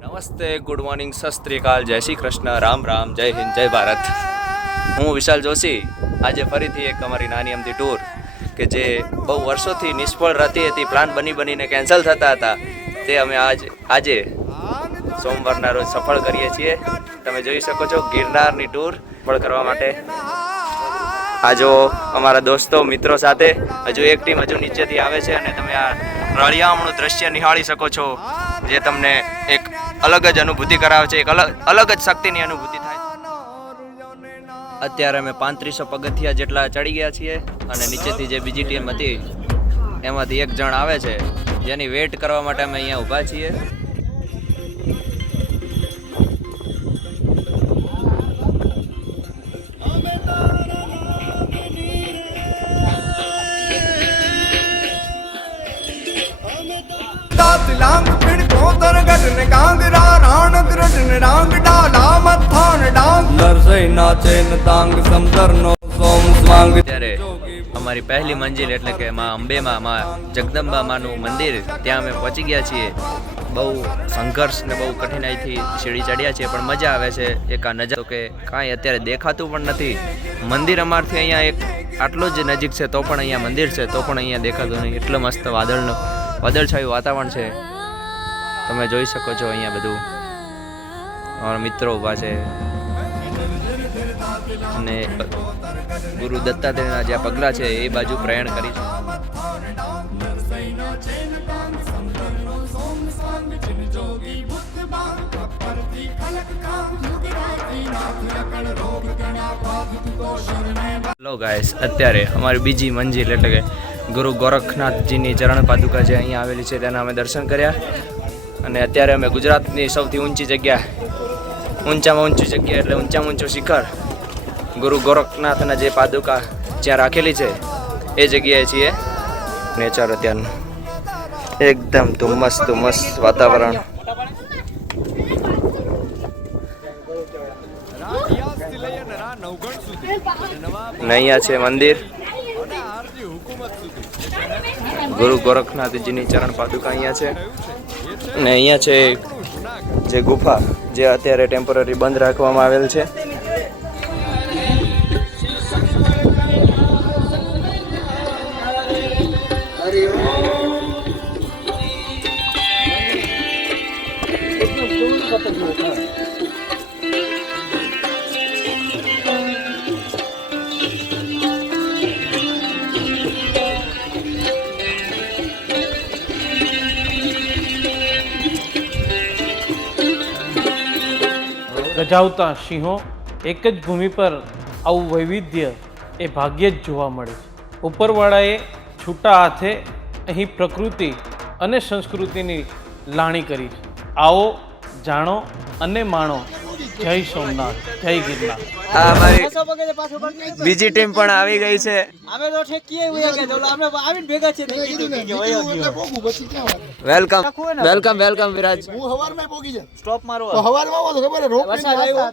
નમસ્તે, good morning, સત શ્રી અકાલ, જય શ્રી કૃષ્ણ, રામ રામ, જય હિન્દ, જય ભારત. હું વિશાલ જોશી. આજે ફરીથી એક અમારી નાની અમથી ટૂર કે જે બહુ વર્ષોથી નિષ્ફળ રહેતી હતી, પ્લાન બનીને કેન્સલ થતા હતા, તે અમે આજે સોમવારના રોજ સફળ કરીએ છીએ. તમે જોઈ શકો છો ગિરનારની ટૂર સફળ કરવા માટે આ જો અમારા દોસ્તો મિત્રો સાથે હજુ એક ટીમ હજુ નીચેથી આવે છે અને તમે આ રળિયામણું દ્રશ્ય નિહાળી શકો છો, જે તમને એક અલગ જ અનુભૂતિ કરાવે છે, એક અલગ જ શક્તિની અનુભૂતિ થાય છે. અત્યારે અમે 3500 પગથિયા જેટલા ચડી ગયા છીએ અને નીચેથી જે બીજી ટીમ હતી એમાંથી એક જણ આવે છે, જેની વેઇટ કરવા માટે અમે અહીંયા ઊભા છીએ. લાંગ પીણ કોતર ગઢને કાંગરા રાણ દ્રઢને રાંગ ડાલા મથાન ડાંગ લરસઈ નાચે ન તાંગ સમદરનો સોમ સ્માંગ. ત્યારે અમારી પહેલી મંજિલ એટલે કે માં અંબેમાં, માં જગદંબા માનું મંદિર, ત્યાં અમે પહોંચી ગયા છીએ. બહુ સંઘર્ષ ને બહુ કઠિનાઈથી સીડી ચડ્યા છીએ, પણ મજા આવે છે. એક આ નજારો કે કાંઈ અત્યારે દેખાતું પણ નથી. મંદિર અમારથી અહીંયા એક આટલું જ નજીક છે, તો પણ અહીંયા મંદિર છે, તો પણ અહીંયા દેખાતું નહીં. એટલો મસ્ત વાદળછાયું વાતાવરણ છે. તમે જોઈ શકો છો અહીંયા બધું અમારા મિત્રો ઊભા છે અને ગુરુ દત્તાત્રેયના જે પગલાં છે એ બાજુ પ્રયાણ કરી છે. હેલો ગાઈસ, અત્યારે અમારી બીજી મંજિલ એટલે કે ગુરુ ગોરખનાથજીની ચરણ પાદુકા જે અહીંયા આવેલી છે તેના અમે દર્શન કર્યા. અને અત્યારે અમે ગુજરાતની સૌથી ઊંચી જગ્યા, ઊંચામાં ઊંચી જગ્યા એટલે ઊંચામાં ઊંચું શિખર ગુરુ ગોરખનાથના જે પાદુકા જ્યાં રાખેલી છે એ જગ્યાએ છીએ. નેચર અત્યારનું એકદમ ધુમ્મસ વાતાવરણ. ને અહીંયા છે મંદિર ગુરુ ગોરખનાથજીની ચરણ પાદુકા અહીંયા છે. અને અહીંયા છે જે ગુફા જે અત્યારે ટેમ્પરરી બંધ રાખવામાં આવેલ છે. ગજાવતા સિંહો એક જ ભૂમિ પર આવું વૈવિધ્ય એ ભાગ્યે જ જોવા મળે છે. ઉપરવાળાએ છૂટા હાથે અહીં પ્રકૃતિ અને સંસ્કૃતિની લાણી કરી છે. આવો જાણો અને માણો. જય સોમનાથ, જય ગિરનાર. આ અમારી બીજી ટીમ પણ આવી ગઈ છે. વેલકમ વિરાજ. હું હવારમાં પોગી જાય સ્ટોપ મારો હવારમાં આવો તો ખબર રોક વરસાદ આવ્યો.